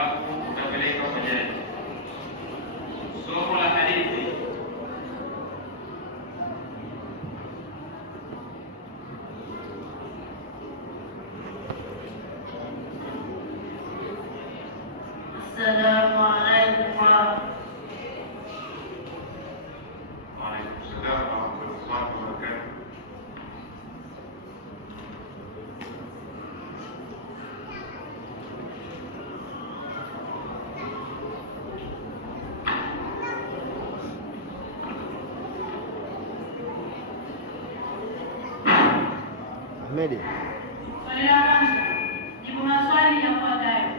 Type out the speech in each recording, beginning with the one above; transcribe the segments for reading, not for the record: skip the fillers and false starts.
alafu utapeleka kwenye somo la hadithi. Assalamu alaikum. Wa alaikum salaam wa rahmatullahi wa barakatuh. Ahmedi. Swali la kwanza. Jibu maswali yafuatayo.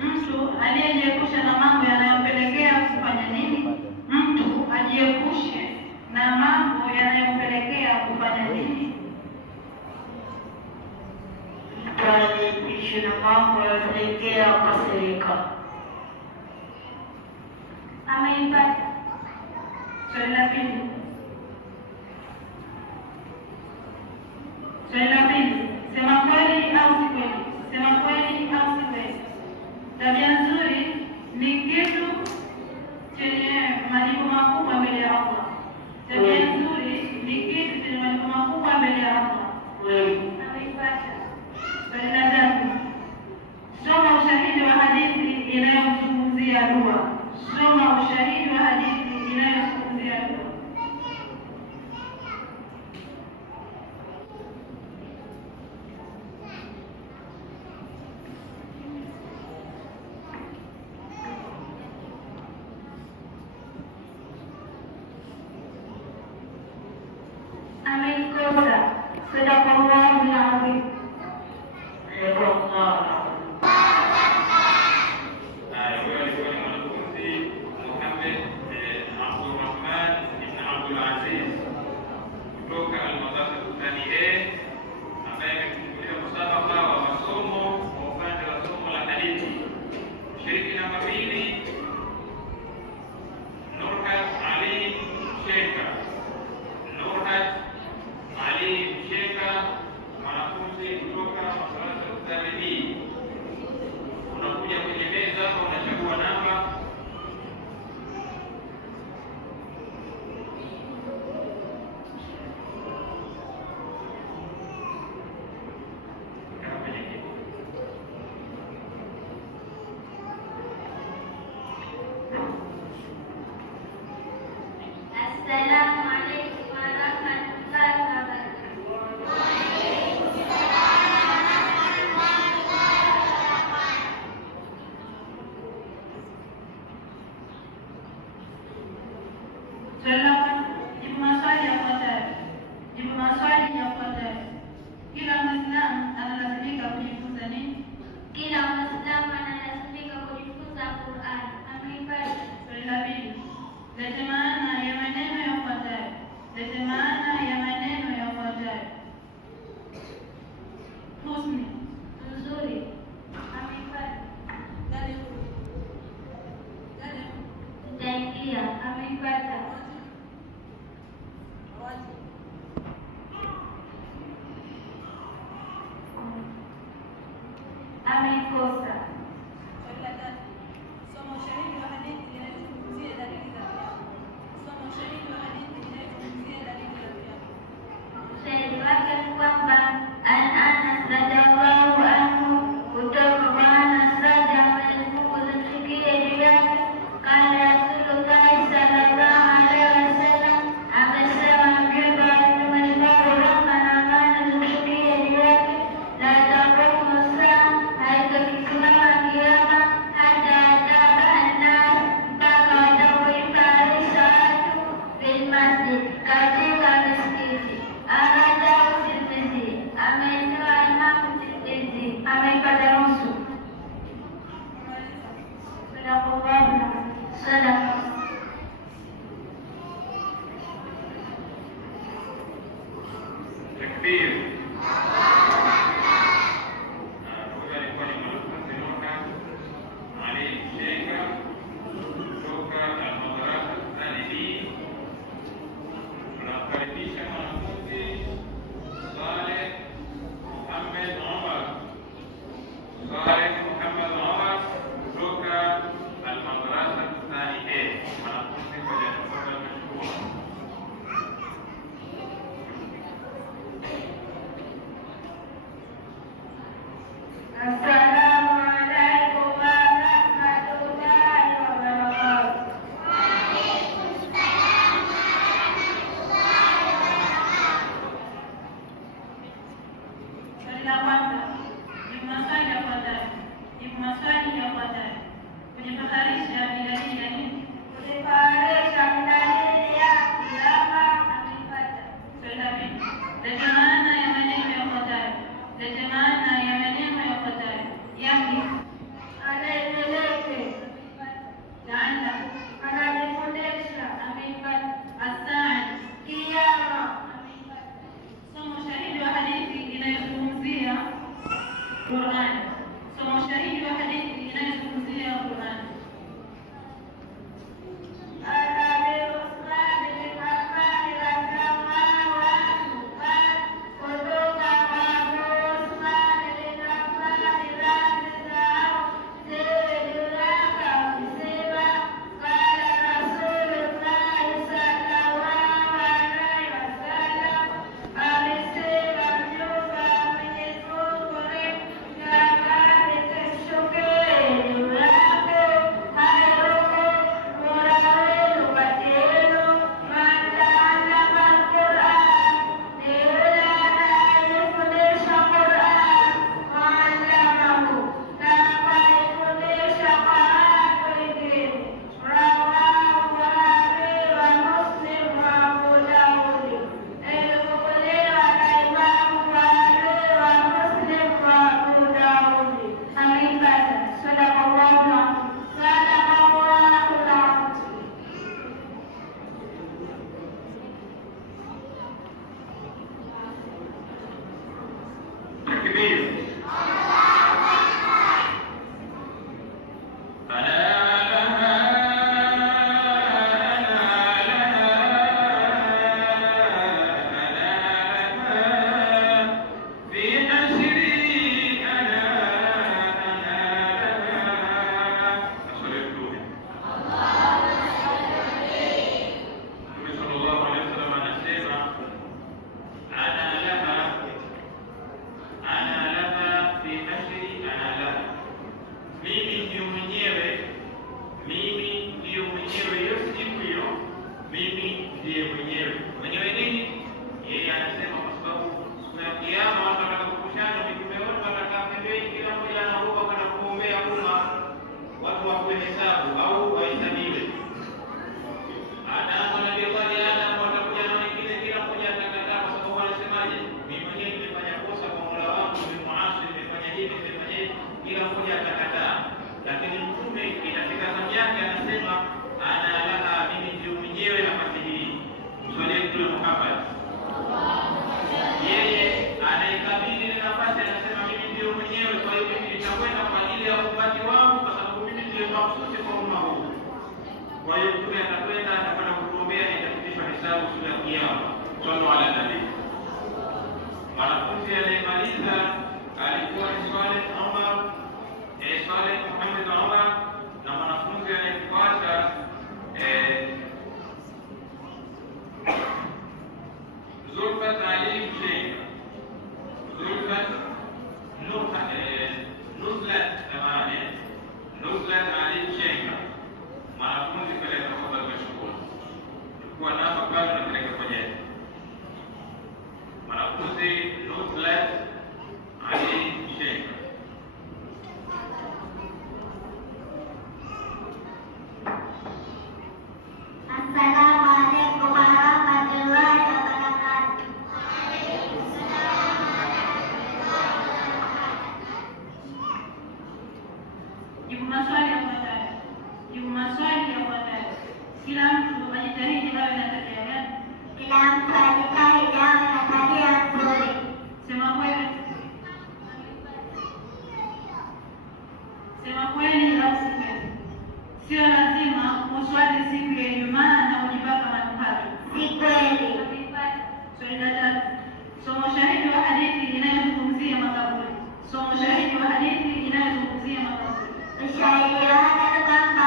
Mtu aliyejiepusha na mambo yanayompelekea kufanya nini? Mtu ajiepushe na mambo yanayompelekea kufanya nini? Mtu ajiepushe na mambo yanayopelekea kukasirika. Ameipata. Swali la pili. Sema kweli au si kweli? Sema kweli au si kweli? Tabia nzuri ni kitu chenye malipo makubwa mbele ya Allah. Tabia nzuri ni kitu chenye malipo makubwa mbele ya Allah. Ameipata. Swali la tatu. Soma ushahidi wa hadithi inayozungumzia dua. Soma ushahidi wa hadithi inayozungumzia dua. Ameikosa. Sadaqallahu al-azim. Huyo alikuwa ni mwanafunzi Muhammad Abdurrahman ibn Abdul Aziz kutoka Al-Madrasa Thania ambaye amefungulia msabaka wa masomo kwa upande wa somo la hadithi. Mshiriki namba 2 Nurhat Ali Sheka. Nurhat Ali Sheka, mwanafunzi kutoka Madrasa Thania. Unakuja kwenye meza, unachagua namba. Assalamu alaikum warahmatullahi wabarakatuh. Swali la kwanza. Jibu maswali yafuatayo. Kila Muislamu analazimika kujifunza nini? Kila Muislamu analazimika kujifunza Qur'an. Ameipata. Swali la pili. Lete maana ya maneno yafuatayo. Husni. Nzuri. Ameipata. Tutaingia. Ameipata. Ameikosa. Swali la tatu. Soma ushahidi wa hadithi inayozungumzia dalili za kiama. Soma ushahidi wa hadithi inayozungumzia dalili za kiama. Ushahidi wake ni kwamba Anas radhiallahu anhu kutoka kwa Anas radhiallahu anhu zimfikie juu yake kala Rasulullah sallallahu alaihi wasallam amesema mjumbe wa Mwenyezi Mungu rehma na amani zimfikie juu yake la taqumu saa haitakisimama maswali yafuatayo. Jibu maswali yafuatayo. Kujifakharisha ni dalili ya nini? Kujifakharisha ni dalili ya kiyama. Amepata. Swali la pili. Leta maana ya maneno yafuatayo. Leta maana ya maneno yafuatayo. Yapi? Anaendeleke. Taala. Anajifundisha. Amepata. As-sa'a. Kiyama. Somo shahidi wa hadithi inayozungumzia Qur'an. Somo shahidi wa hadithi inayozungumzia Qur'an. Kwa hiyo mtume atakwenda kutuombea itakutishwa hisabu siku ya kiyama. Sallu ala nabi. Mwanafunzi aliyemaliza alikuwa ni Saleh Muhammad Omar, na mwanafunzi aliyefuata Zulfat Ali Sheikh. Nuzlat Ali Sheikh. Mwanafunzi pale atakuwa ameshukuru. Kwa namba pale tunapeleka kwenye mwanafunzi Nuzlat Ali Sheikh. Assalamu alaikum warahmatullahi wabarakatuh. Jibu maswali yafuatayo. Jibu maswali yafuatayo. Kila mtu ajitahidi awe na tabia gani? Kila mtu ajitahidi awe na tabia nzuri. Sema kweli. Sema kweli au si kweli? Sio lazima uswali siku ya Ijumaa na kujipaka manukato. Si kweli. Swali la tatu. Somo shahidi wa hadithi inayozungumzia makaburi. Somo shahidi wa hadithi inayozungumzia makaburi. Ushahidi wake kwamba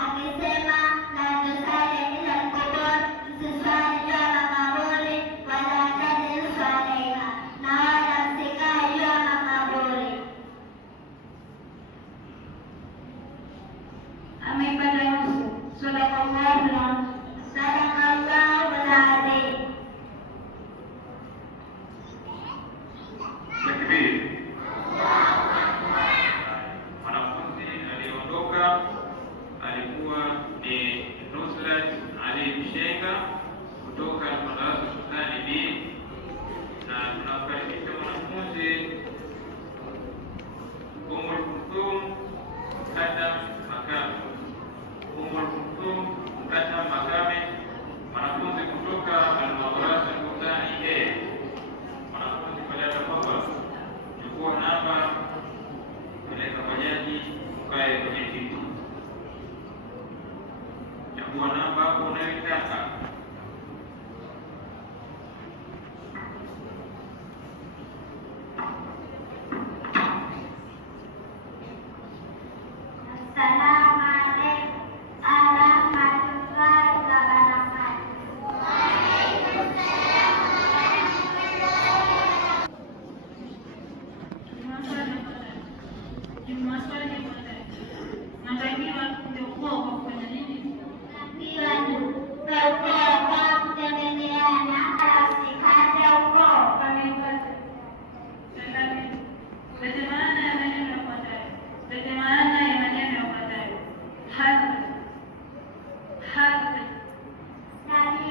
akisema la tusali ila kubur, msiswali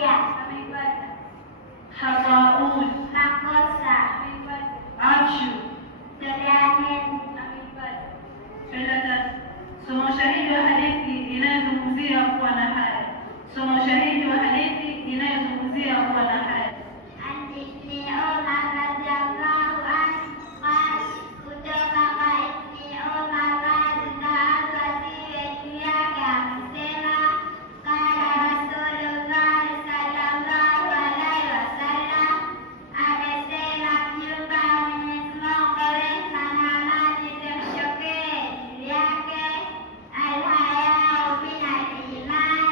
Tabia. Ameipata. Hafaul. Makosa. Ameipata. Akshu. Dorianen. Ameipata. Swali la tatu. Soma ushahidi wa hadithi inayozungumzia kuwa na haya. Soma ushahidi wa hadithi inayozungumzia kuwa na haya. An Ibni Umar radhiyallahu anhu qala, kutoka kwa Ibni Umar radhi juu yake amesema, qala Rasulullah sallallahu alaihi wasallam, amesema mjumbe wa Mwenyezi Mungu, rehma na amani zimshukie juu yake, alhayau min al-iman,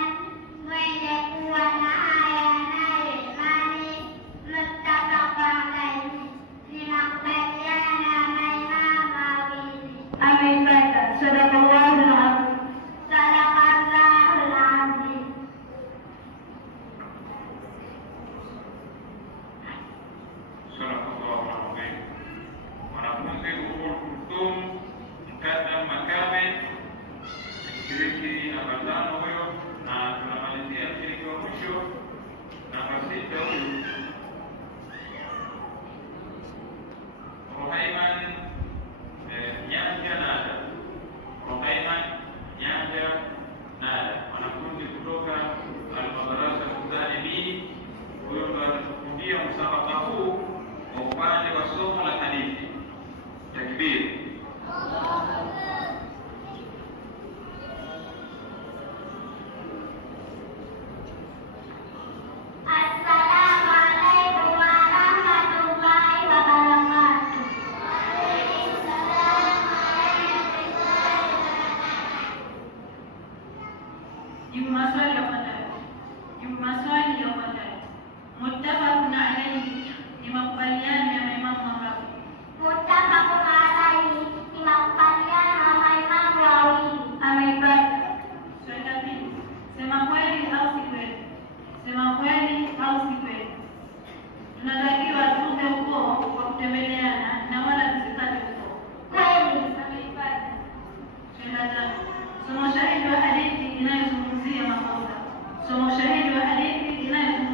mwenye kuwa na haya nayo imani. Muttafaqun alayhi, zinakubaliana maimamu wawili. Ameipata. Sadaqallahu al-azim. Sadaqallahu al-azim. Sallallahu alaihi. Wanafunzi Ummul Kulthum Mkadam Makabe mshiriki namba 5 huyo, na tunamalizia mshiriki wa mwisho namba 6 huyu Rohaiman Nyanja Nada. Rohaiman Nyanja Nada, wanafunzi kutoka Al-Madrasa Al-Thani. Huyo ndo atatufungia msabaka huu kwa upande wa somo la hadithi. Takbir. Assalamu alaikum warahmatullahi wabarakatuh. Jibu maswali yafuatayo. Muttafaqun alayhi ni makubaliano ya maimamu wangapi? Muttafaqun alayhi, ni makubaliano ya maimamu wawili. Ameipata. Swali la pili. Sema kweli au si kweli? Sema kweli au si kweli? Tunatakiwa tuunge ukoo kwa kutembeleana na wala tusipate ukoo. Kweli. Ameipata. Swali la tatu. Soma ushahidi wa hadithi inayozungumzia makosa. Soma ushahidi wa hadithi inayozungumzia